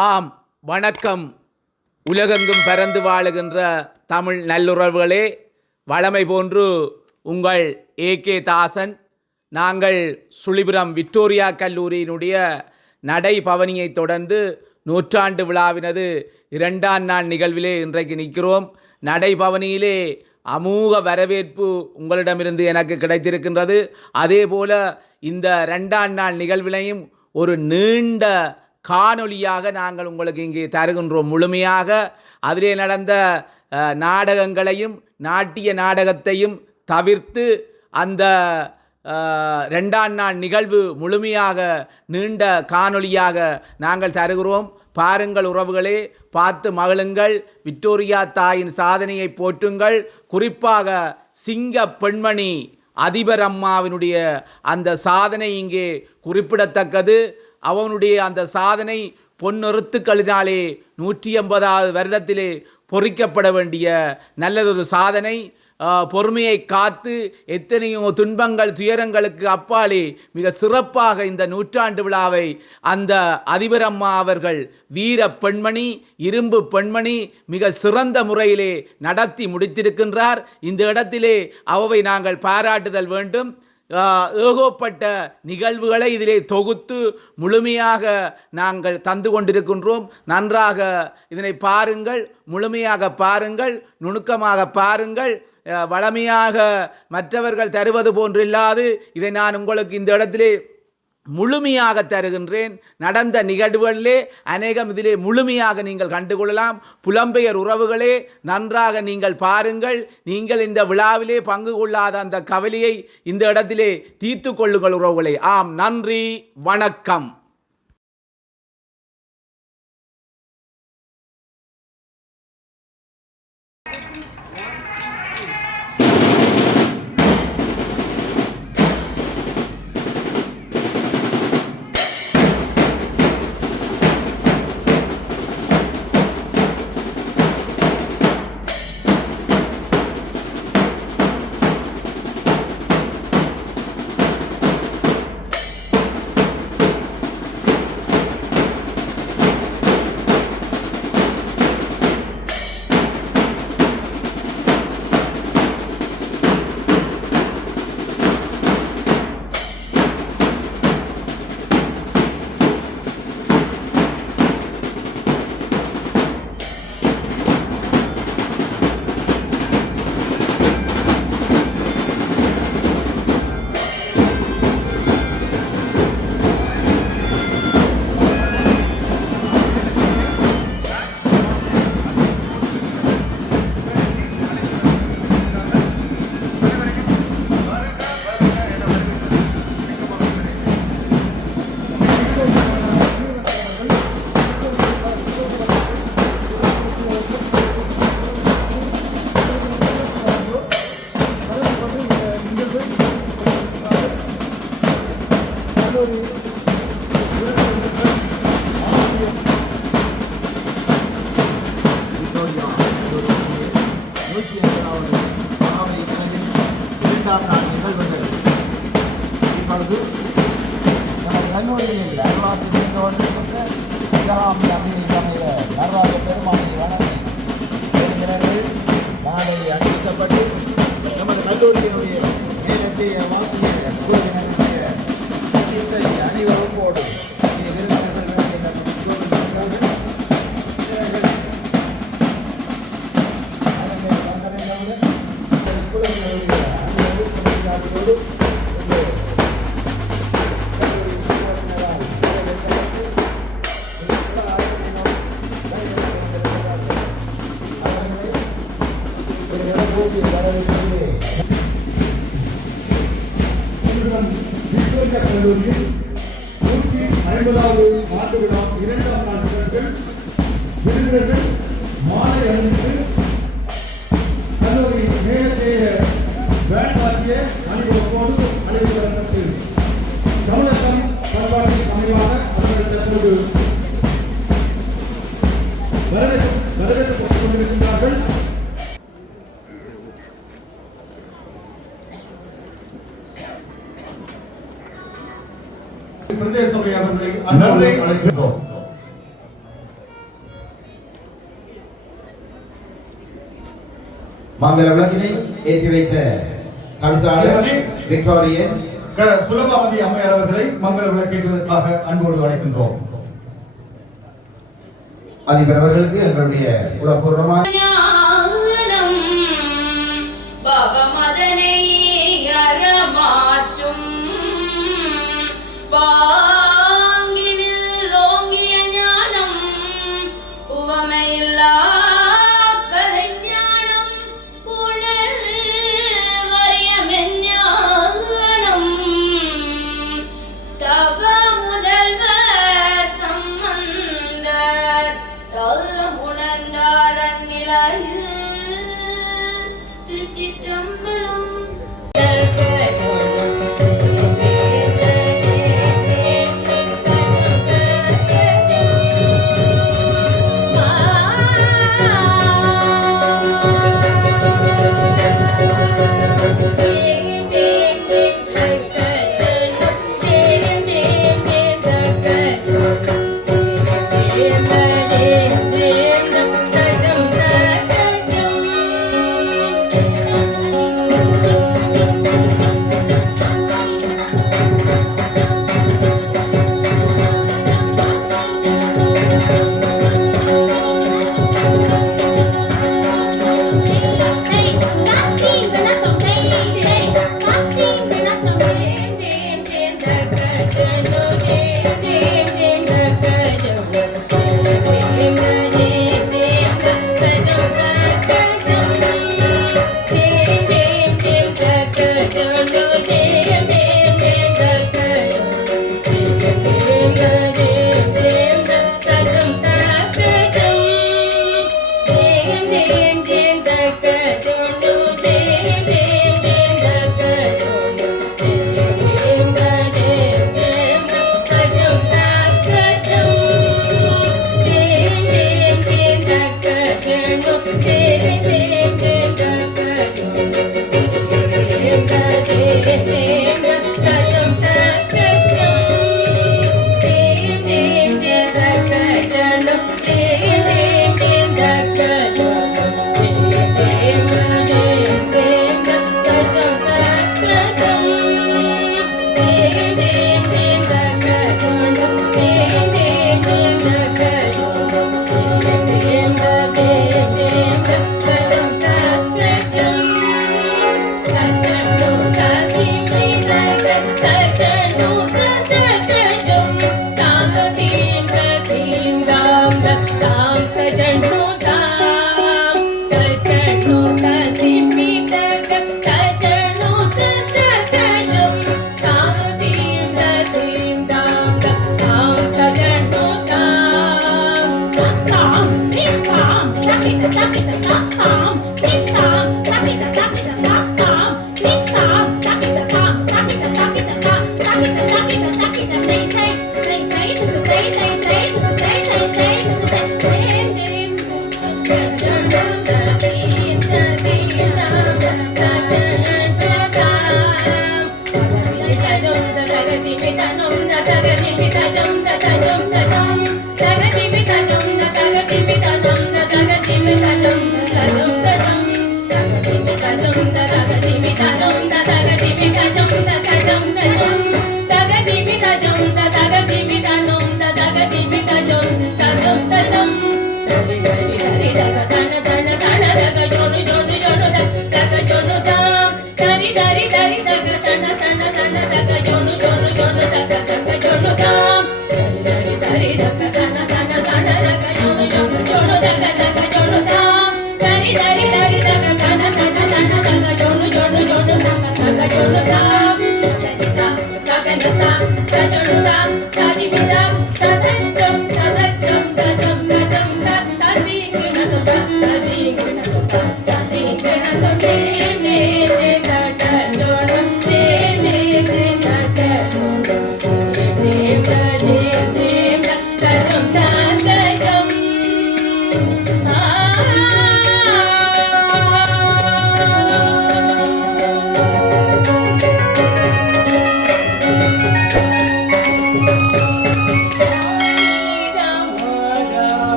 ஆம், வணக்கம். உலகெங்கும் பறந்து வாழுகின்ற தமிழ் நல்லுறவுகளே, வழமை போன்று உங்கள் ஏகே தாசன். நாங்கள் சுழிபுரம் விக்டோரியா கல்லூரியினுடைய நடைபவனியை தொடர்ந்து நூற்றாண்டு விழாவினது 2ஆம் நாள் நிகழ்விலே இன்றைக்கு நிற்கிறோம். நடைபவனியிலே அமோக வரவேற்பு உங்களிடமிருந்து எனக்கு கிடைத்திருக்கின்றது. அதே போல இந்த 2ஆம் நாள் நிகழ்விலையும் ஒரு நீண்ட காணொளியாக நாங்கள் உங்களுக்கு இங்கே தருகின்றோம். முழுமையாக அதிலே நடந்த நாடகங்களையும் நாட்டிய நாடகத்தையும் தவிர்த்து அந்த 2ஆம் நாள் நிகழ்வு முழுமையாக நீண்ட காணொளியாக நாங்கள் தருகிறோம். பாருங்கள் உறவுகளே, பார்த்து மகிழுங்கள். விக்டோரியா தாயின் சாதனையை போற்றுங்கள். குறிப்பாக சிங்க பெண்மணி அதிபர் அம்மாவினுடைய அந்த சாதனை இங்கே குறிப்பிடத்தக்கது. அவனுடைய அந்த சாதனை பொன்னெழுத்துக்களினாலே 180வது வருடத்திலே பொறிக்கப்பட வேண்டிய நல்லதொரு சாதனை. பொறுமையை காத்து எத்தனையோ துன்பங்கள் துயரங்களுக்கு அப்பாலே மிக சிறப்பாக இந்த நூற்றாண்டு விழாவை அந்த அதிபரம்மா அவர்கள் வீர பெண்மணி, இரும்பு பெண்மணி மிக சிறந்த முறையிலே நடத்தி முடித்திருக்கின்றார். இந்த இடத்திலே அவை நாங்கள் பாராட்டுதல் வேண்டும். ஏகப்பட்ட நிகழ்வுகளை இதிலே தொகுத்து முழுமையாக நாங்கள் தந்து கொண்டிருக்கின்றோம். நன்றாக இதனை பாருங்கள், முழுமையாக பாருங்கள், நுணுக்கமாக பாருங்கள். வளமையாக மற்றவர்கள் தருவது போன்றில்லாது இதை நான் உங்களுக்கு இந்த இடத்திலே முழுமையாக தருகின்றேன். நடந்த நிகழ்வுகளிலே அநேகம் இதிலே முழுமையாக நீங்கள் கண்டுகொள்ளலாம். புலம்பெயர் உறவுகளே, நன்றாக நீங்கள் பாருங்கள். நீங்கள் இந்த விழாவிலே பங்கு கொள்ளாத அந்த கவலையை இந்த இடத்திலே தீர்த்து கொள்ளுங்கள் உறவுகளே. ஆம், நன்றி, வணக்கம். கல்லூரியில் அருளாசி நடராஜ பெருமானை வணங்கி இளைஞர்கள் மாலை அணிவிக்கப்பட்டு நமது கல்லூரியினுடைய மேலத்திய வாக்கிய குழுவினருடைய இசை அணிவகுப்போடு கல்லூரியில் 150வது ஆண்டு விழா 2ஆம் நாள் நிகழ்வுகள் விருந்தினர்கள் மாலை அணிந்து கல்லூரி மேலத்தைய வேண்டாக்கிய அணிவகுப்போடு அழைத்து தமிழகம் பண்பாட்டின் அமைவாக அவர்கள் தற்போது வரவேற்புக் கொண்டிருக்கின்றார்கள். பிரதேச சபை அவர்களை அழைக்கின்றோம். மங்கள விளக்கினை ஏற்றி வைத்த கவிசாளர் விக்டோரியன் சுலபாவதி அம்மையார் அவர்களை மங்கள விளக்கேற்றுவதற்காக அன்போடு அழைக்கின்றோம். அதிபர் அவர்களுக்கு எங்களுடைய உளப்பூர்வமான Dum dum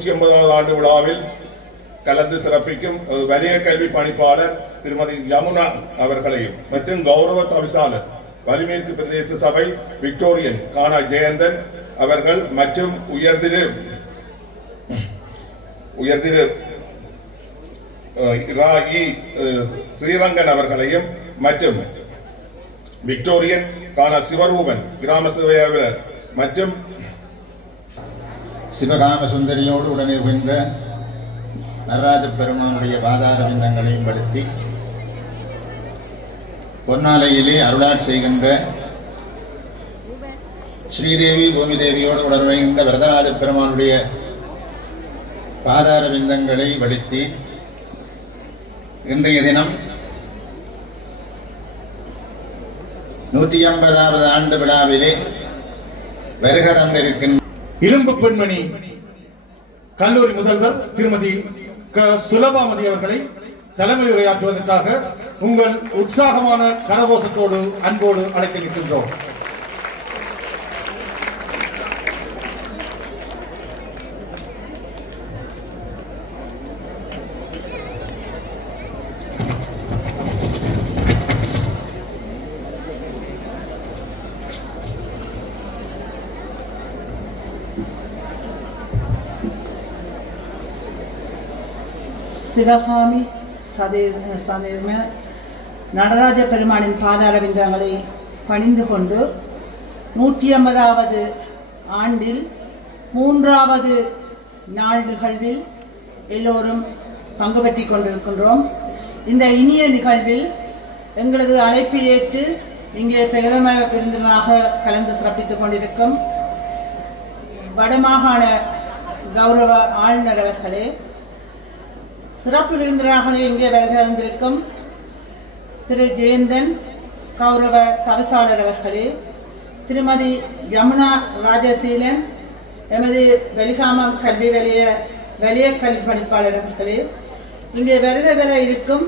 180வது ஆண்டு விழாவில் கலந்து சிறப்பிக்கும் வலய கல்வி பணிப்பாளர் திருமதி யமுனா அவர்களையும் மற்றும் கௌரவ தவிசாளர் வலிமேற்கு பிரதேச சபை விக்டோரியன் கானா ஜெயந்தன் அவர்கள் மற்றும் உயர்திரு ராகி ஸ்ரீரங்கன் அவர்களையும் மற்றும் விக்டோரியன் கானா சிவரூபன் கிராம சேவையாளர் மற்றும் சிவகாம சுந்தரியோடு உடனே வென்ற நடராஜ பெருமானுடைய பாதார விந்தங்களையும் படுத்தி பொன்னாலையிலே அருளாட்சி செய்கின்ற ஸ்ரீதேவி பூமிதேவியோடு உடனுறைகின்ற வரதராஜ பெருமானுடைய பாதார விந்தங்களை வடித்தி இன்றைய தினம் 150வது ஆண்டு விழாவிலே வருக தந்திருக்கின்ற இரும்பு பெண்மணி கல்லூரி முதல்வர் திருமதி சுலபாமதி அவர்களை தலைமை உரையாற்றுவதற்காக உங்கள் உற்சாகமான கரகோஷத்தோடு அன்போடு அழைத்திருக்கின்றோம். சிவகாமி சதேர்ம நடராஜ பெருமானின் பாதார விந்தங்களை பணிந்து கொண்டு 150வது ஆண்டில் 3வது நாள் நிகழ்வில் எல்லோரும் பங்கு பெற்றிக் கொண்டிருக்கின்றோம். இந்த இனிய நிகழ்வில் எங்களது அழைப்பை ஏற்று இங்கே பிரதம விருந்தினராக கலந்து சிறப்பித்துக் கொண்டிருக்கும் வடமாகாண கௌரவ ஆளுநர் அவர்களே, சிறப்பு விருந்தினராக இங்கே வருகின்றிருக்கும் திரு ஜெயந்தன் கௌரவ தவிசாளர் அவர்களே, திருமதி யமுனா ராஜசீலன் எமது வெலிகாமம் கல்வி வலய கல்வி பணிப்பாளர் அவர்களே, இங்கே வருகை இருக்கும்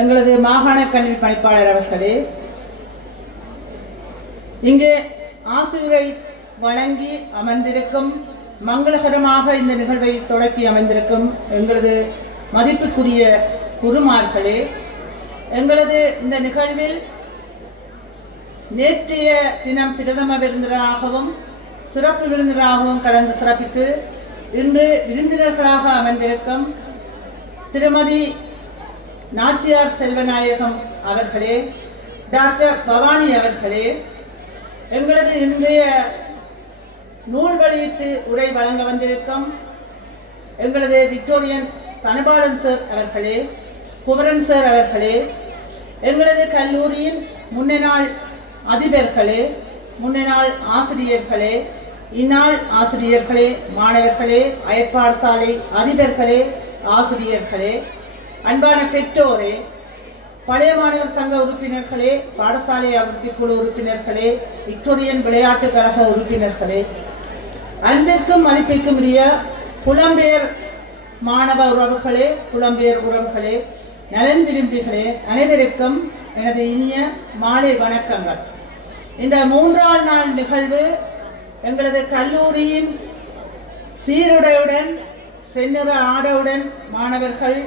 எங்களது மாகாண கல்வி பணிப்பாளர் அவர்களே, இங்கே ஆசிரியரை வழங்கி அமர்ந்திருக்கும் மங்களகரமாக இந்த நிகழ்வை தொடக்கி அமைந்திருக்கும் எங்களது மதிப்புக்குரிய குருமார்களே, எங்களது இந்த நிகழ்வில் நேற்றைய தினம் பிரதம விருந்தினராகவும் சிறப்பு விருந்தினராகவும் கலந்து சிறப்பித்து இன்று விருந்தினர்களாக அமர்ந்திருக்கும் திருமதி நாச்சியார் செல்வநாயகம் அவர்களே, டாக்டர் பவானி அவர்களே, எங்களது இன்றைய நூல் வெளியீட்டு உரை வழங்க வந்திருக்கும் எங்களது விக்டோரியன் தனபாலன் சார் அவர்களே, குமரன் சார் அவர்களே, எங்களது கல்லூரியின் முன்னாள் அதிபர்களே, முன்னாள் ஆசிரியர்களே, இந்நாள் ஆசிரியர்களே, மாணவர்களே, அயற்பாடசாலை அதிபர்களே, ஆசிரியர்களே, அன்பான பெற்றோரே, பழைய மாணவர் சங்க உறுப்பினர்களே, பாடசாலை அபிவிருத்தி குழு உறுப்பினர்களே, விக்டோரியன் விளையாட்டுக் கழக உறுப்பினர்களே, அன்பிற்கும் மதிப்பிற்கும் உரிய புலம்பெயர் மாணவ உறவுகளே, புலம்பெயர் உறவுகளே, நலன் விரும்பிகளே, அனைவருக்கும் எனது இனிய மாலை வணக்கங்கள். இந்த 3ஆம் நாள் நிகழ்வு எங்களது கல்லூரியின் சீருடையுடன் செந்நிற ஆடையுடன் மாணவர்கள்,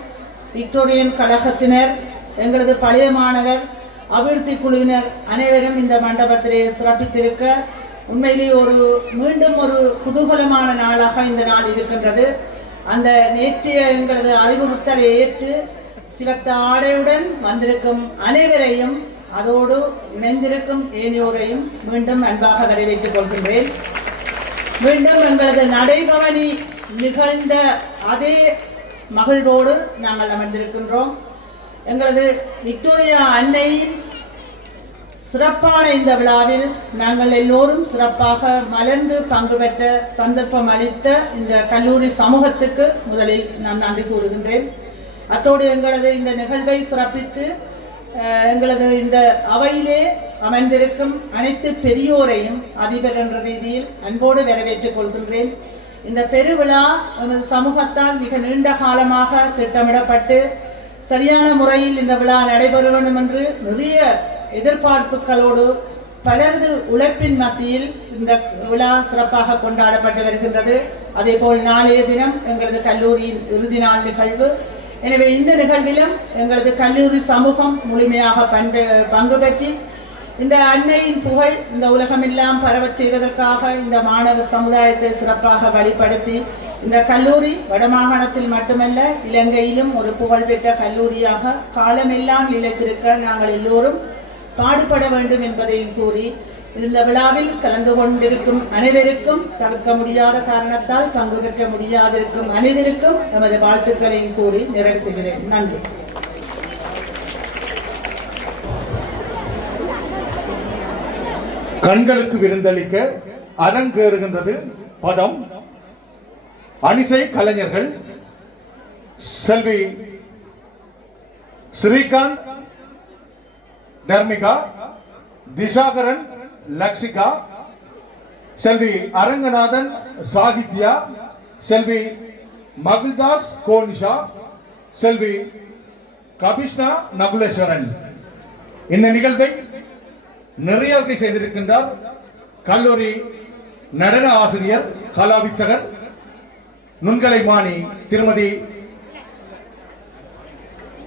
விக்டோரியன் கழகத்தினர், எங்களது பழைய மாணவர் அபிவிருத்தி குழுவினர் அனைவரும் இந்த மண்டபத்திலே சிறப்பித்திருக்க உண்மையிலே மீண்டும் ஒரு குதூகலமான நாளாக இந்த நாள் இருக்கின்றது. அந்த நேற்றைய எங்களது அறிவுறுத்தலை ஏற்று சிவத்த ஆடையுடன் வந்திருக்கும் அனைவரையும் அதோடு இணைந்திருக்கும் ஏனையோரையும் மீண்டும் அன்பாக வரவேற்றுக் கொள்கின்றேன். மீண்டும் எங்களது நடைபவனி நிகழ்ந்த அதே மகிழ்வோடு நாங்கள் அமர்ந்திருக்கின்றோம். எங்களது விக்டோரியா அன்னையின் சிறப்பான இந்த விழாவில் நாங்கள் எல்லோரும் சிறப்பாக மலர்ந்து பங்கு பெற்ற சந்தர்ப்பம் அளித்த இந்த கல்லூரி சமூகத்துக்கு முதலில் நான் நன்றி கூறுகின்றேன். அத்தோடு எங்களது இந்த நிகழ்வை சிறப்பித்து எங்களது இந்த அவையிலே அமர்ந்திருக்கும் அனைத்து பெரியோரையும் அதிபர் என்ற ரீதியில் அன்போடு வரவேற்றுக் கொள்கின்றேன். இந்த பெருவிழா எமது சமூகத்தால் மிக நீண்ட காலமாக திட்டமிடப்பட்டு சரியான முறையில் இந்த விழா நடைபெற வேண்டும் என்று நிறைய எதிர்பார்ப்புகளோடு பலரது உழைப்பின் மத்தியில் இந்த விழா சிறப்பாக கொண்டாடப்பட்டு வருகின்றது. அதேபோல் நாளைய தினம் எங்களது கல்லூரியின் இறுதி நாள் நிகழ்வு. எனவே இந்த நிகழ்விலும் எங்களது கல்லூரி சமூகம் முழுமையாக பங்கு பெற்றி இந்த அன்னையின் புகழ் இந்த உலகமெல்லாம் பரவச் செய்வதற்காக இந்த மாணவ சமுதாயத்தை சிறப்பாக வழிப்படுத்தி இந்த கல்லூரி வடமாகாணத்தில் மட்டுமல்ல இலங்கையிலும் ஒரு புகழ்பெற்ற கல்லூரியாக காலமெல்லாம் நிலைத்திருக்க நாங்கள் எல்லோரும் பாடுபட வேண்டும் என்பதையும் கூறி இந்த விழாவில் கலந்து கொண்டிருக்கும் அனைவருக்கும் தவிர்க்க முடியாத காரணத்தால் பங்கு பெற்ற முடியாதிருக்கும் அனைவருக்கும் எமது வாழ்த்துக்களையும் கூறி நிறைவு செய்கிறேன். நன்றி. கண்களுக்கு விருந்தளிக்க அரங்கேறுகின்றது பதம். அணிசை கலைஞர்கள் செல்வி ஸ்ரீகாந்த், தர்மிகா, திசாகரன், லக்ஷிகா, செல்வி அரங்கநாதன் சாகித்யா, செல்வி மகிழ்தாஸ் கோனிஷா, செல்வி கபிஷ்ணா நகுலேஸ்வரன். இந்த நிகழ்வை நிறைவேற்றி செய்திருக்கின்றார் கல்லூரி நடன ஆசிரியர் கலாவித்தகர் நுண்கலை மாணி திருமதி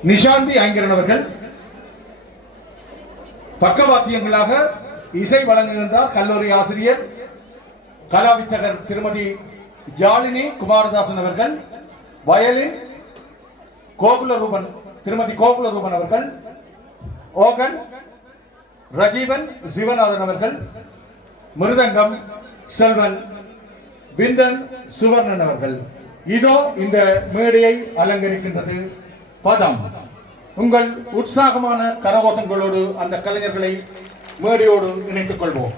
நிஷாந்தி ஐங்கரன் அவர்கள். பக்கவாத்தியங்களாக இசை வழங்குகின்றார் கல்லூரி ஆசிரியர் கலாவித்தகர் திருமதி யாழினி குமாரதாசன் அவர்கள். வயலின் கோகுலரூபன் திருமதி கோகுலரூபன் அவர்கள். ஓகன் ரஜீவன் சிவநாதன் அவர்கள். மிருதங்கம் செல்வன் விந்தன் சுவர்ணன் அவர்கள். இதோ இந்த மேடையை அலங்கரிக்கின்றது பதம். உங்கள் உற்சாகமான கரகோஷங்களோடு அந்த கலைஞர்களை மேடையோடு இணைத்துக் கொள்வோம்.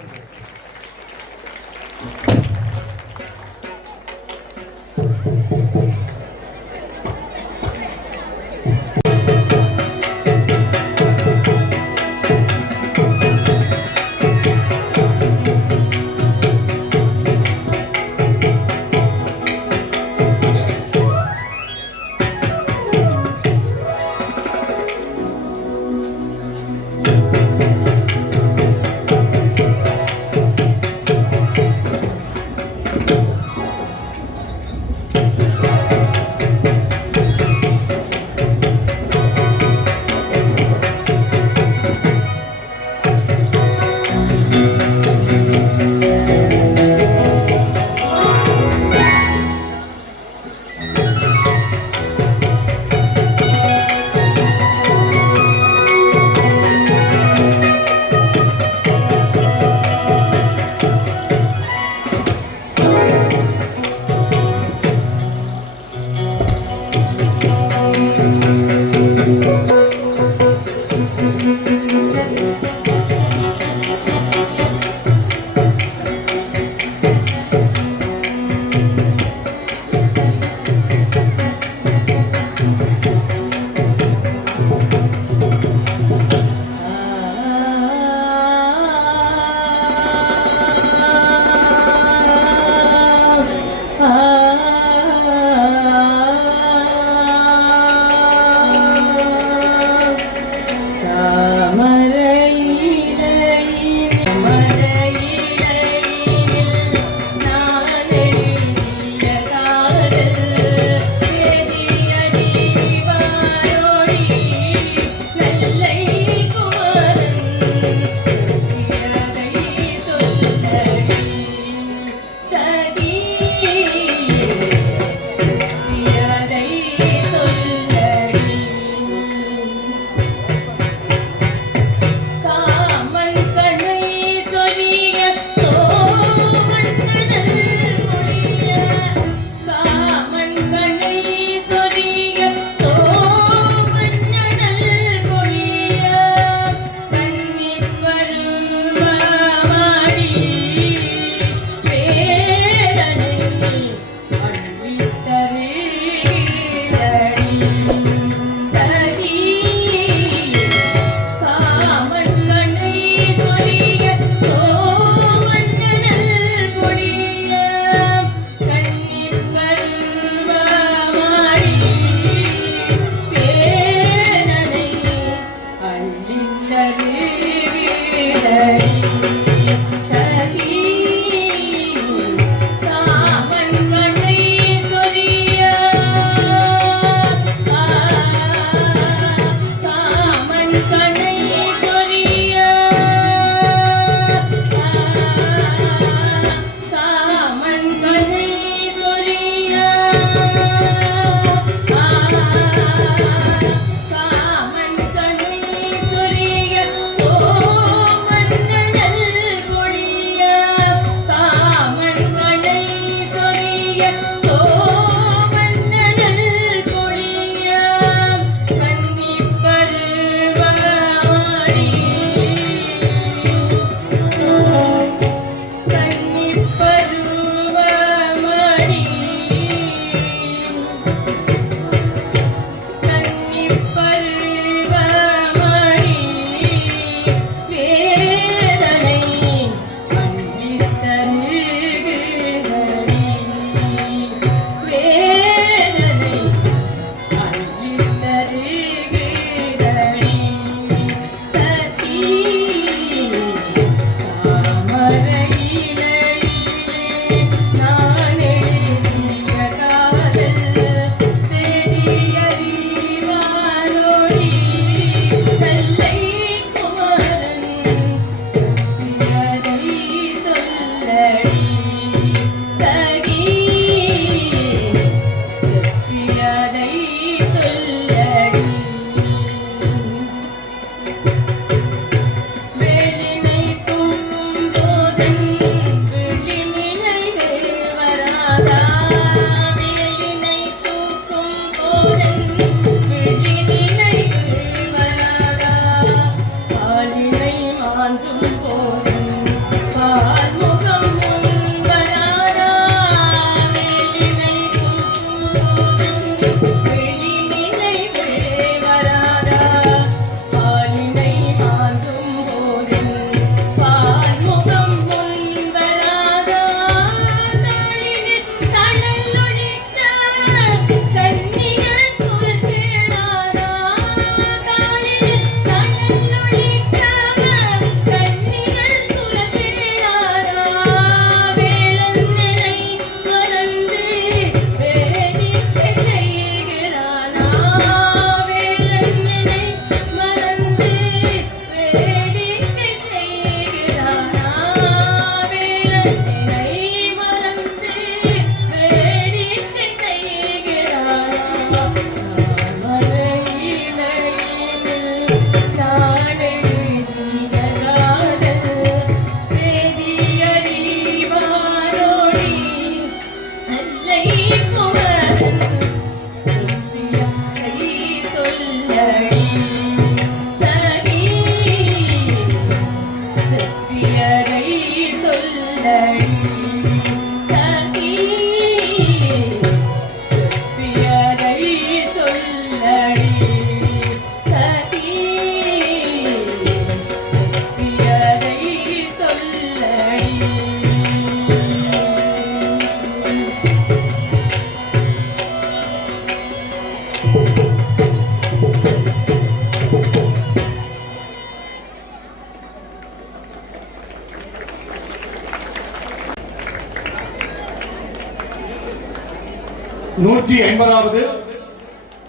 நூற்றி 50வது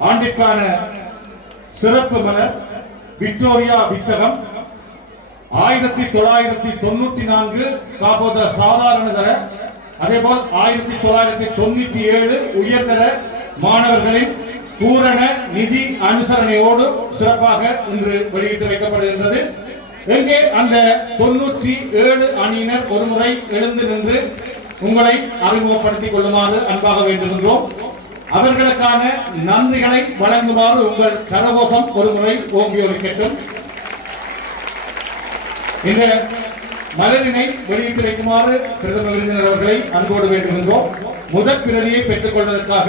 ஆண்டிற்கான சிறப்பு மலர் விக்டோரியா வித்தகம் 1994 காப்போத சாதாரண தர அதேபோல் 1997 உயர்தர மாணவர்களின் பூரண நிதி அனுசரணையோடு சிறப்பாக இன்று வெளியிட்டு வைக்கப்படுகின்றது. எங்கே அந்த 97 அணியினர் ஒருமுறை எழுந்து நின்று உங்களை அறிமுகப்படுத்திக் கொள்ளுமாறு அன்பாக வேண்டுகின்றோம். அவர்களுக்கான நன்றிகளை வழங்குமாறு உங்கள் கரகோஷம் ஒருமுறை ஓங்கி ஒலிக்கட்டும். இந்த மலரினை வெளியிட்டு வைக்குமாறு பிரதம விருந்தினர் அவர்களை அன்போடு வேண்டுகின்றோம். முதற் பிரதியை பெற்றுக் கொள்வதற்காக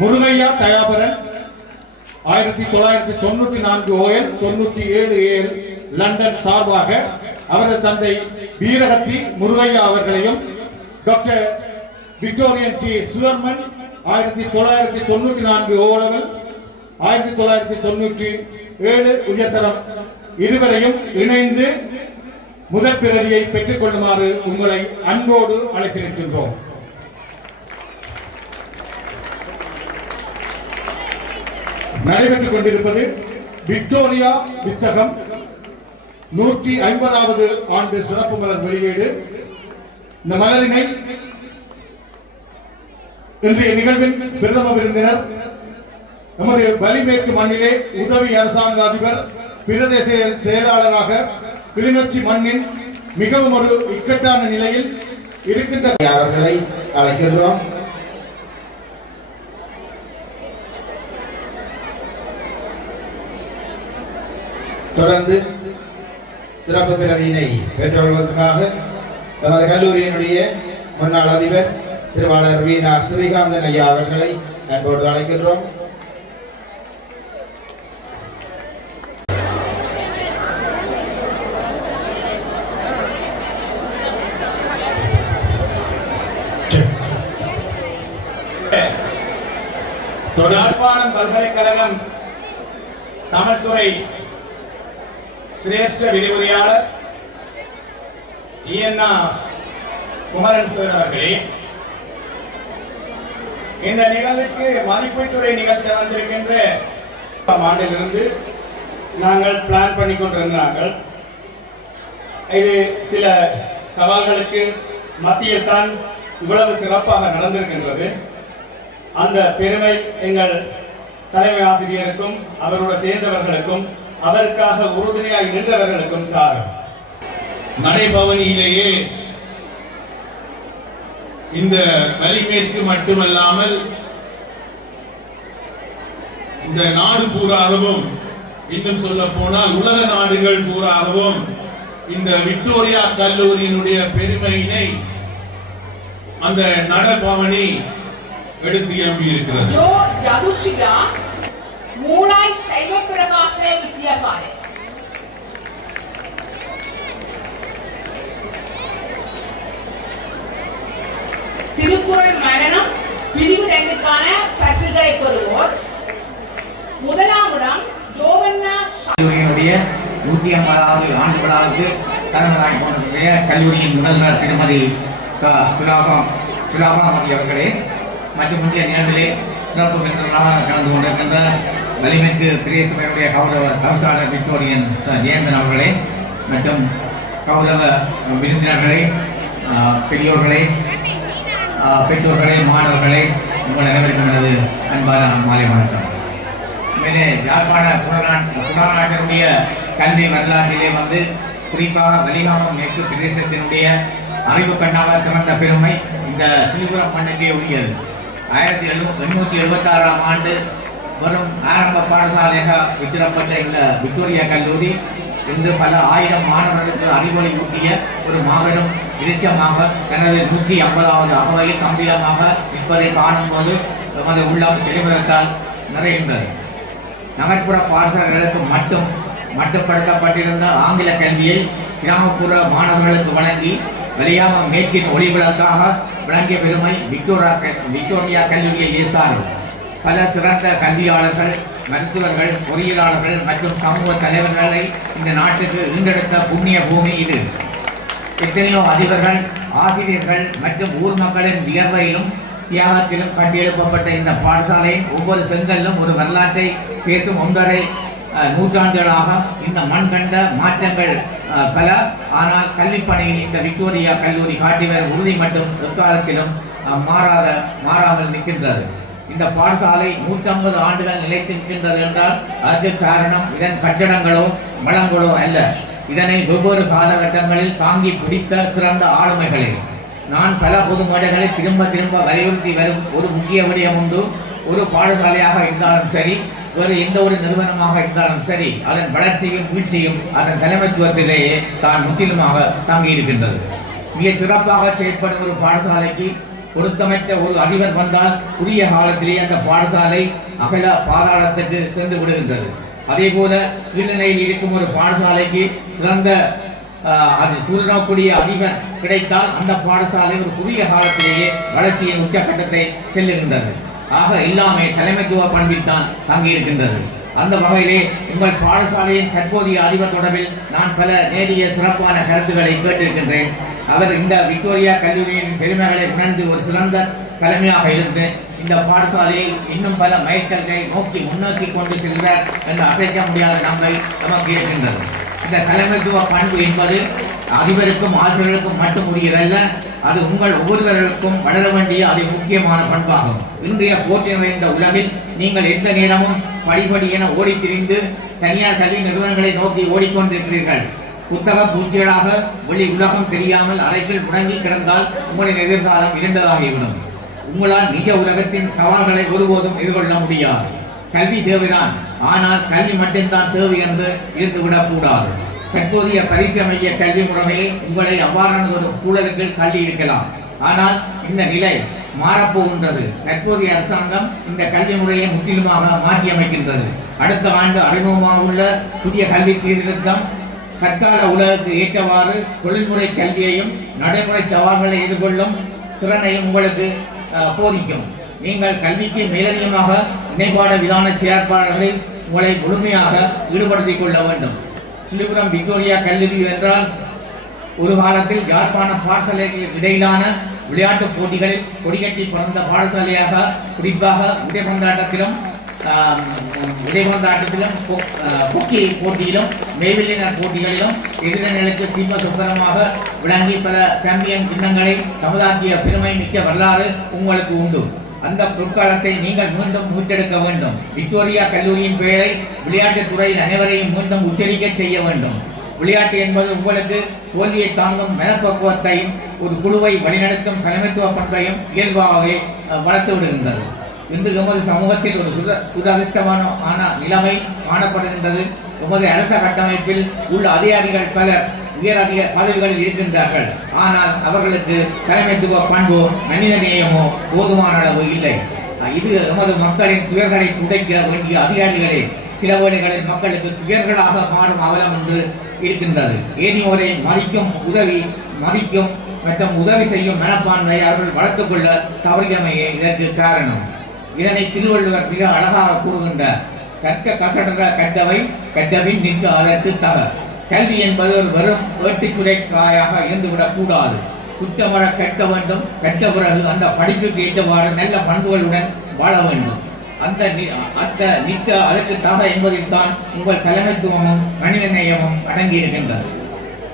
Murugaiya Thayaparan 1994 OL 97 AL London சார்பாக அவரது தந்தை வீரகத்தி முருகையா அவர்களையும் doctor Victorian D Sudharman 1994 O level 1997 உயர்தரம் இருவரையும் இணைந்து முதற் பிரதியை பெற்றுக் கொள்ளுமாறு உங்களை அன்போடு அழைத்திருக்கின்றோம். நடைபெற்றுக் கொண்டிருப்பது விக்டோரியா புத்தகம் 150வது ஆண்டு சிறப்பு மலர் வெளியீடு. இந்த மலரினை இன்றைய நிகழ்வின் பிரதம விருந்தினர் நமது வலிமேற்கு மண்ணிலே உதவி அரசாங்க அதிபர் பிரதேச செயலாளராக கிளிநொச்சி மண்ணின் மிகவும் ஒரு இக்கட்டான நிலையில் இருக்கின்ற அவர்களை அழைக்கின்றோம். தொடர்ந்து சிறப்பு பிரதியினை பெற்றுக்கொள்வதற்காக நமது கல்லூரியினுடைய முன்னாள் அதிபர் திருவாளர் வீணா ஸ்ரீகாந்தன் ஐயா அவர்களை அன்போடு அழைக்கின்றோம். யாழ்ப்பாணம் பல்கலைக்கழகம் தமிழ்துறை சிரேஷ்ட விரிவுரையாளர் ஈயண்ணா குமரன் சார் அவர்களே, இந்த நிகழ்வுக்கு மதிப்பீட்டுரை நிகழ்த்த வந்திருக்கின்ற ஆண்டிலிருந்து நாங்கள் பிளான் பண்ணி கொண்டிருந்தார்கள். இது சில சவால்களுக்கு மத்தியில் தான் இவ்வளவு சிறப்பாக நடந்திருக்கின்றது. அந்த பெருமை எங்கள் தலைமை ஆசிரியருக்கும் அவரோட சேர்ந்தவர்களுக்கும் அதற்காக உறுதுணையாக நின்றவர்களுக்கும் சாரும். நடைபவனியிலேயே இந்த வலிமேற்கு மட்டுமல்லாமல் இந்த நாடு பூராகவும், இன்னும் சொல்ல போனால் உலக நாடுகள் பூராகவும் இந்த விக்டோரியா கல்லூரியினுடைய பெருமையினை அந்த நடைபவனி எடுத்து எம்பியிருக்கிறது. மூளாய் சைவ பிரகாச வித்தியாசாலை திருக்குறள் மரணம் பிரிவு 2க்கான பரிசுகளை பெறுவோர். முதலாம் இடம் ஜோவன்னா கல்லூரியினுடைய 150வது ஆண்டு விழாவுக்கு தலைமை போன்ற கல்லூரியின் முதல்வர் திருமதி சுலாபாமதி அவர்களே மற்றும் முந்தைய நிகழ்விலே சிறப்பு விருந்தினராக கலந்து கொண்டிருக்கின்ற வலிமேற்கு பிரதேசபையுடைய கௌரவ தவிசாளர் விக்டோரியன் ஜெயந்தன் அவர்களே மற்றும் கௌரவ விருந்தினர்களே, பெரியோர்களே, பெற்றோர்களே, மாணவர்களே, உங்கள் அனைவருக்கும் எனது அன்பான மாலை வணக்கம். மேலே யாழ்ப்பாண புறநாட்டினுடைய கல்வி வரலாற்றிலே குறிப்பாக வலிகாமம் மேற்கு பிரதேசத்தினுடைய அறிவு கண்ணாக திறந்த பெருமை இந்த சிலிபுரம் மண்ணுக்கே உரியது. 1876ஆம் ஆண்டு வரும் ஆரம்ப பாடசாலையாக வித்திடப்பட்ட இந்த விக்டோரியா கல்லூரி இன்று பல ஆயிரம் மாணவர்களுக்கு அறிவொளி ஊட்டிய ஒரு மாபெரும் விருட்சமாக தனது 150வது அகவையில் கம்பீரமாக நிற்பதை காணும்போது எமது உள்ளம் பெருமிதத்தால் நிறைகின்றது. நகர்ப்புற பாடசாலைகளுக்கு மட்டுப்படுத்தப்பட்டிருந்த ஆங்கில கல்வியை கிராமப்புற மாணவர்களுக்கு வழங்கி வெளியாக மேற்கின் ஒளிவிளக்காக விளங்கிய பெருமை விக்டோரியா கல்லூரியை சாரும். பல சிறந்த கல்வியாளர்கள், மருத்துவர்கள், பொறியியலாளர்கள் மற்றும் சமூக தலைவர்களை இந்த நாட்டுக்கு ஈண்டெடுத்த புண்ணிய பூமி இது. எத்தனையோ அதிபர்கள், ஆசிரியர்கள் மற்றும் ஊர் மக்களின் வியர்வையிலும் தியாகத்திலும் கட்டியெழுப்பப்பட்ட இந்த பாடசாலையின் ஒவ்வொரு செங்கல்லும் ஒரு வரலாற்றை பேசும் 1.5 நூற்றாண்டுகளாக இந்த மண் கண்ட மாற்றங்கள் பல. ஆனால் கல்விப்பணியில் இந்த விக்டோரியா கல்லூரி காட்டி வரும் உறுதி மட்டும் எக்காலத்திலும் மாறாமல் நிற்கின்றது. இந்த பாடசாலை 150 ஆண்டுகள் நிலைத்திருக்கின்றது என்றால் அதற்கு காரணம் இதன் கட்டடங்களோ வளங்களோ அல்ல, இதனை வெவ்வேறு காலகட்டங்களில் தாங்கி பிடித்த சிறந்த ஆளுமைகளே. நான் பல பொது மேடைகளை திரும்ப வலியுறுத்தி வரும் ஒரு முக்கிய விடயம் உண்டு. ஒரு பாடசாலையாக இருந்தாலும் சரி, வேறு எந்த ஒரு நிறுவனமாக இருந்தாலும் சரி, அதன் வளர்ச்சியும் வீழ்ச்சியும் அதன் தலைமைத்துவத்திலேயே தான் முற்றிலுமாக தங்கியிருக்கின்றது. மிக சிறப்பாக செயற்படும் ஒரு பாடசாலைக்கு பொருத்தமற்ற ஒரு அதிபர் வந்தால் குறுகிய காலத்திலேயே அந்த பாடசாலை அகல பாதாளத்துக்கு சென்று விடுகின்றது. அதே போல கீழ்நிலையில் இருக்கும் ஒரு பாடசாலைக்கு சிறந்த அது தூரக்கூடிய அதிபர் கிடைத்தால் அந்த பாடசாலை ஒரு குறுகிய காலத்திலேயே வளர்ச்சியின் உச்சக்கட்டத்தை செல்லுகின்றது. ஆக எல்லாமே தலைமைத்துவ பண்பில் தான் தங்கியிருக்கின்றது. அந்த வகையிலே உங்கள் பாடசாலையின் தற்போதைய அதிபர் தொடர்பில் நான் பல நேரிய சிறப்பான கருத்துக்களை கேட்டிருக்கின்றேன். அவர் இந்த விக்டோரியா கல்லூரியின் பெருமைகளை உணர்ந்து ஒரு சிறந்த தலைமையாக இருந்து இந்த பாடசாலையை இன்னும் பல மைல்கல்களை முன்னோக்கி கொண்டு செல்வார் என்று அசைக்க முடியாத நம்பை நமக்கு இருக்கின்றது. இந்த தலைமைத்துவ பண்பு என்பது அதிபருக்கும் ஆசிரியர்களுக்கும் மட்டும் உரியதல்ல, அது உங்கள் ஒவ்வொருவர்களுக்கும் வளர வேண்டிய அதி முக்கியமான பண்பாகும். இன்றைய போட்டி நிறைந்த உலகில் நீங்கள் எந்த நேரமும் படிப்படி என ஓடித்திரிந்து தனியார் கல்வி நிறுவனங்களை நோக்கி ஓடிக்கொண்டிருக்கிறீர்கள். புத்தக பூச்சிகளாக வெளி உலகம் தெரியாமல் அறைக்குள் முடங்கி கிடந்தால் உங்களின் எதிர்காலம் இருண்டதாகிவிடும். உங்களால் நிஜ உலகத்தின் சவால்களை ஒருபோதும் எதிர்கொள்ள முடியாது. கல்வி தேவைதான், ஆனால் கல்வி மட்டும்தான் தேவை என்று இருந்துவிடக்கூடாது. தற்போதைய பரீட்சை மைய கல்வி முறைமையை உங்களை அவ்வாறான ஒரு சூழலுக்கு தள்ளி இருக்கலாம். ஆனால் இந்த நிலை மாறப்போகின்றது. தற்போதைய அரசாங்கம் இந்த கல்வி முறையை முற்றிலுமாக மாற்றியமைக்கின்றது. அடுத்த ஆண்டு அறிமுகமாக உள்ள புதிய கல்வி சீர்திருத்தம் தற்கால உலகுக்கு ஏற்றவாறு தொழில்முறை கல்வியையும் நடைமுறை சவால்களை எதிர்கொள்ளும் திறனையும் உங்களுக்கு போதிக்கும். நீங்கள் கல்விக்கு மேலதிகமாக இணைப்பாட விதான செயற்பாடுகளில் உங்களை முழுமையாக ஈடுபடுத்திக் கொள்ள வேண்டும். சிலிபுரம் விக்டோரியா கல்லூரி என்றால் ஒரு காலத்தில் யாழ்ப்பாண பாடசாலைகளுக்கு இடையிலான விளையாட்டுப் போட்டிகளில் கொடிகட்டி பிறந்த பாடசாலையாக, குறிப்பாக இடைப்பந்தாட்டத்திலும் ஹாக்கி போட்டியிலும் மேவிலினர் போட்டிகளிலும் எதிரிகளுக்கு சீம சுப்பரமாக விளங்கி பல சாம்பியன் கிண்ணங்களை சமுதாக்கிய பெருமை மிக்க வரலாறு உங்களுக்கு உண்டு. அந்த பொற்காலத்தை நீங்கள் மீண்டும் மீட்டெடுக்க வேண்டும். விக்டோரியா கல்லூரியின் பெயரை விளையாட்டுத் துறையில் அனைவரையும் மீண்டும் உச்சரிக்க செய்ய வேண்டும். விளையாட்டு என்பது உங்களுக்கு தோல்வியை தாங்கும் மனப்பக்குவத்தையும் ஒரு குழுவை வழிநடத்தும் தலைமைத்துவ பண்பையும் இயல்பாகவே வளர்த்து விடுகின்றது. இன்று எமது சமூகத்தில் ஒரு துரதிர்ஷ்டமான நிலைமை காணப்படுகின்றது. எமது அரச கட்டமைப்பில் உள்ள அதிகாரிகள் பலர் உயர் பதவிகளில் இருக்கின்றார்கள். ஆனால் அவர்களுக்கு தலைமைத்துவ பண்போ மனிதநேயமோ போதுமான அளவு இல்லை. இது எமது மக்களின் துயர்களை துடைக்க வேண்டிய அதிகாரிகளே சில வேளைகளில் மக்களுக்கு துயர்களாக மாறும் அவலம் என்று இருக்கின்றது. ஏனியோரை மதிக்கும் மற்றும் உதவி செய்யும் மனப்பான்மை அவர்கள் வளர்த்துக் கொள்ள தவறியமையே இதற்கு காரணம். இதனை திருவள்ளுவர் மிக அழகாக கூறுகின்றார். கற்க கசடர கற்றவை கற்றபின் நிற்க அதற்கு தக. கல்வி என்பது ஒரு வெறும் வேட்டுச்சுரைக்காயாக இருந்துவிடக் கூடாது. குற்றமர கற்க வேண்டும். கற்ற பிறகு அந்த படிப்புக்கு ஏற்றவாறு நல்ல பண்புகளுடன் வாழ வேண்டும். அந்த நிற்க அதற்கு தக என்பதில் தான் உங்கள் தலைமைத்துவமும் மனிதநேயமும் அடங்கியிருக்கின்றது.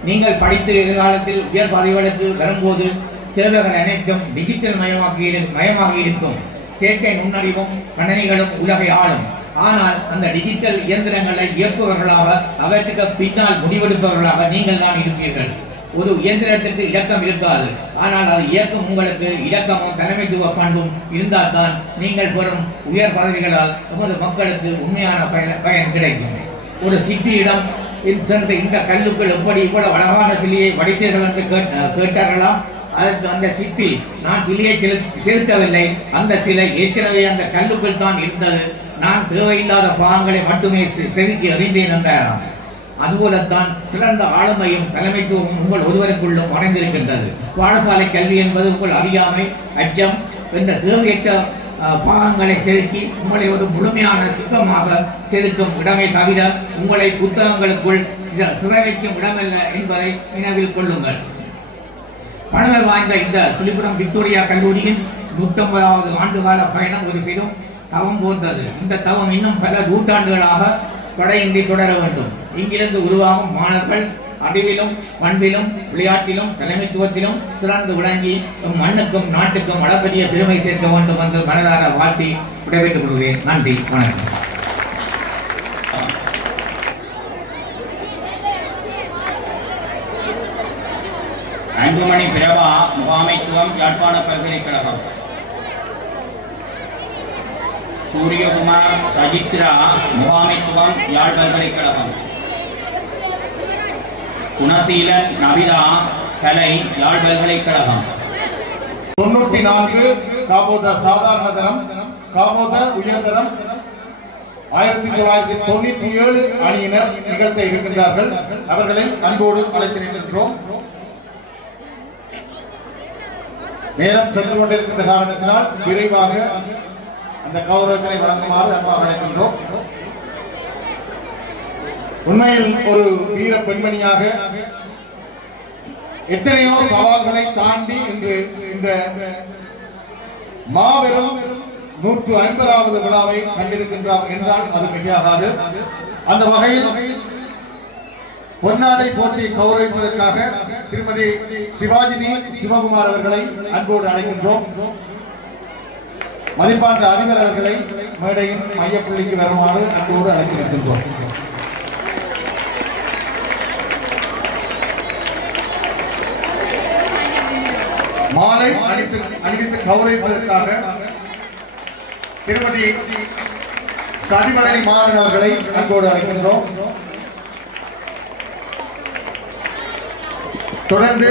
நீங்கள் படித்து எதிர்காலத்தில் உயர் பதவிகளுக்கு வரும்போது சேவைகள் அனைத்தும் டிஜிட்டல் மயமாகி இருக்கும். செயற்கை நுண்ணறிவும் கணினிகளும் உலகை ஆளும். ஆனால் அந்த டிஜிட்டல் இயந்திரங்களை இயக்குபவர்களாக, அவற்றுக்கு பின்னால் முடிவெடுப்பவர்களாக நீங்கள் தான் இருப்பீர்கள். ஒரு இயந்திரத்திற்கு இலக்கம் இருக்காது, ஆனால் அது இயக்கும் உங்களுக்கு இலக்கமும் தலைமைத்துவ பண்பும் இருந்தால்தான் நீங்கள் பெறும் உயர் பதவிகளால் உமது மக்களுக்கு உண்மையான பயன் கிடைக்கும். ஒரு சிற்பியிடம் இந்த கல்லுக்குள் எப்படி இவ்வளவு அழகான சிலையை வடித்தீர்கள் என்று கேட்டார்களாம். அதற்கு அந்த சிற்பி, நான் சிலையை செலுத்தவில்லை, அந்த சிலை ஏற்கனவே அந்த கல்லுக்குள் தான் இருந்தது, நான் தேவையில்லாத பாகங்களை மட்டுமே செதுக்கி அறிந்தேன் என்றாராம். அதுபோலத்தான் சிறந்த ஆளுமையும் தலைமைத்துவம் உங்கள் ஒருவருக்குள்ளும் மறைந்திருக்கின்றது. பாடசாலை கல்வி என்பது உங்கள் அறியாமை, அச்சம் என்ற தேவையற்ற பாகங்களை செதுக்கி உங்களை ஒரு முழுமையான சிற்பமாக செதுக்கும் இடமே தவிர உங்களை புத்தகங்களுக்குள் சிறை வைக்கும் இடமல்ல என்பதை நினைவில் கொள்ளுங்கள். பழமை வாய்ந்த இந்த சிலிபுரம் விக்டோரியா கல்லூரியின் 150வது ஆண்டுகால பயணம் ஒரு பெரும் தவம் போன்றது. இந்த தவம் இன்னும் பல நூற்றாண்டுகளாக தடையின்றி தொடர வேண்டும். இங்கிருந்து உருவாகும் மாணவர்கள் அறிவிலும் பண்பிலும் விளையாட்டிலும் தலைமைத்துவத்திலும் சிறந்து விளங்கி மண்ணுக்கும் நாட்டுக்கும் அளப்பரிய பெருமை சேர்க்க வேண்டும் என்று மனதார வாழ்த்தி விடைபெற்றுக் கொள்கிறேன். நன்றி, வணக்கம். அன்புமணி பிரபா, முகாமைத்துவம், யாழ்ப்பாண பல்கலைக்கழகம். சூரியகுமார் சஜித்ரா, முகாமைத்துவம், யாழ் பல்கலைக்கழகம். குணசீலன் நவிதா, கலை, யாழ் பல்கலைக்கழகம். 94 காபோத சாதாரண தரம், காபோத உயர்தரம் 1997 அணியினர் நிகழ்த்த இருக்கின்றார்கள். அவர்களை அன்போடு அழைத்திருக்கின்றோம். நேரம் சென்று கொண்டிருக்கின்ற காரணத்தினால் விரைவாக அந்த கௌரவத்தினை வழங்குமாறு அன்பாக அழைக்கின்றோம். உண்மையில் ஒரு வீர பெண்மணியாக எத்தனையோ சவால்களை தாண்டி இன்று இந்த மாபெரும் 150வது விழாவை கண்டிருக்கின்றார் என்றால் அது மிகையாகாது. அந்த வகையில் பொன்னாடை போற்றி கௌரவிப்பதற்காக திருமதி சிவாஜினி சிவகுமார் அவர்களை அன்போடு அழைக்கின்றோம். மதிப்பார்ந்த அதிபர் அவர்களை மேடையின் மையப்புள்ளிக்கு வருமாறு அன்போடு அழைத்திருக்கின்றோம். மாலை அணிவித்து கௌரவிப்பதற்காக திருமதி சதிமலை மாறன் அவர்களை அன்போடு அழைக்கின்றோம். தொடர்ந்து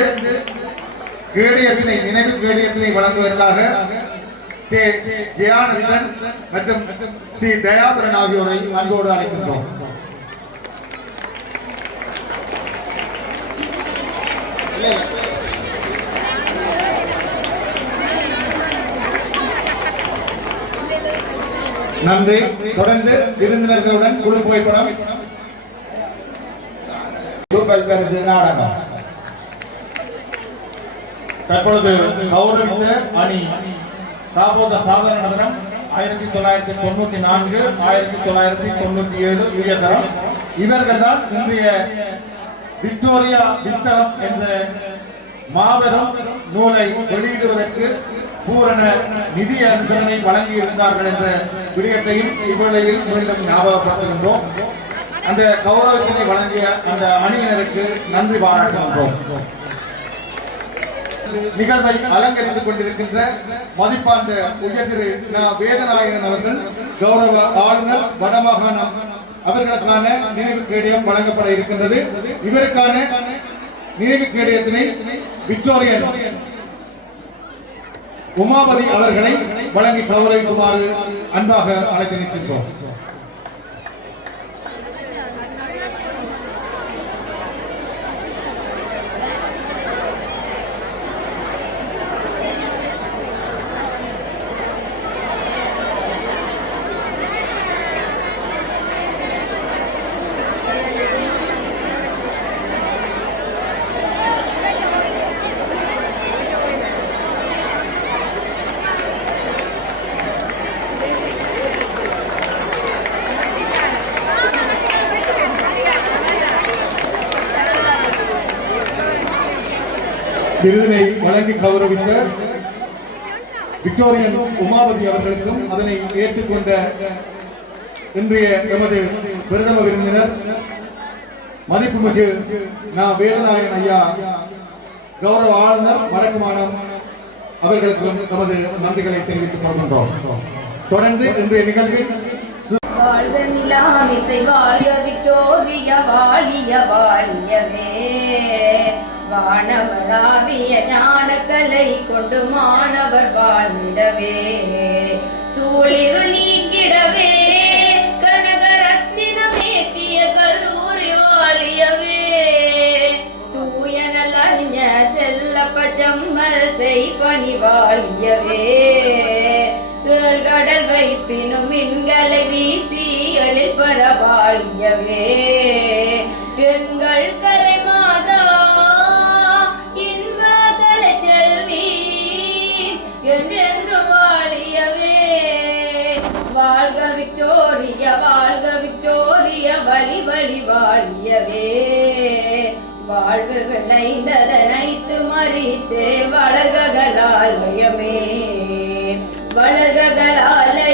கேடயத்தினை நினைவு கேடயத்தினை வழங்குவதற்காக ஜெயானந்தன் மற்றும் ஸ்ரீ தயாபரன் ஆகியோரை அன்போடு அழைக்கின்றோம். நன்றி. தொடர்ந்து விருந்தினர்களுடன் குழு புகைப்படம். நாடகம் தற்பொழுது கௌரவித்த அணி காபோத சாதாரண தரம் 1994 1997 உயர்தரம். இவர்கள் தான் இன்றைய விக்டோரியா வித்தகம் என்ற மாபெரும் நூலை வெளியிடுவதற்கு பூரண நிதி அனுசரணை வழங்கி இருந்தார்கள் என்ற விடயத்தையும் இவ்வேளையில் மீண்டும் ஞாபகப்படுத்துகின்றோம். அந்த கௌரவத்தினை வழங்கிய அந்த அணியினருக்கு நன்றி பாராட்டுகின்றோம். நிகழ்வை அலங்கரித்துக் கொண்டிருக்கின்ற மதிப்பார்ந்த உயர் திரு வேதநாயகன் அவர்கள் கௌரவ ஆளுநர் வடமாகாணம் அவர்களுக்கான நினைவு கேடயம் வழங்கப்பட இருக்கின்றது. இவருக்கான நினைவு கேடயத்தினை விக்டோரியன் உமாபதி அவர்களை வழங்கி கௌரவிக்குமாறு அன்பாக அழைத்து நிற்கின்றோம். விருதினை வழங்கி கௌரவித்த விக்டோரியன் உமாபதி அவர்களுக்கும் அதனை ஏற்றுக்கொண்ட இன்றைய எமது பிரதம விருந்தினர் மதிப்புமிகு வேதநாயகன் ஐயா கௌரவ ஆளுநர் வடக்கு மாநிலம் அவர்களுக்கும் நமது நன்றிகளை தெரிவித்துக் கொள்கின்றோம். தொடர்ந்து இன்றைய நிகழ்வில் வாழ்க நிலாமிசை வாழ்க விக்டோரிய வாழிய வாழியவே வானமளாவிய ஞானக்கலை கொண்டு மாணவர் வாழ்ந்திடவே சூழிருள் நீக்கிடவே கனகரத்தினமேற்றிய கல்லூரி வாழியவே தூய நல்லறிஞ செல்ல பச்சம்மல் செய்பணி வாழியவே கடல் வைப்பினும் மின்களை வீசி எழில்பர வாழியவே எங்கள் கலை மாதா இன்ப கலை செல்வி என்றென்றும் வாழியவே வாழ்க விக்டோரிய வழி வழி வாழியவே வாழ்வு விளைந்ததனைத்து மறித்தே வளர்கலாலயமே வளர்கலாலய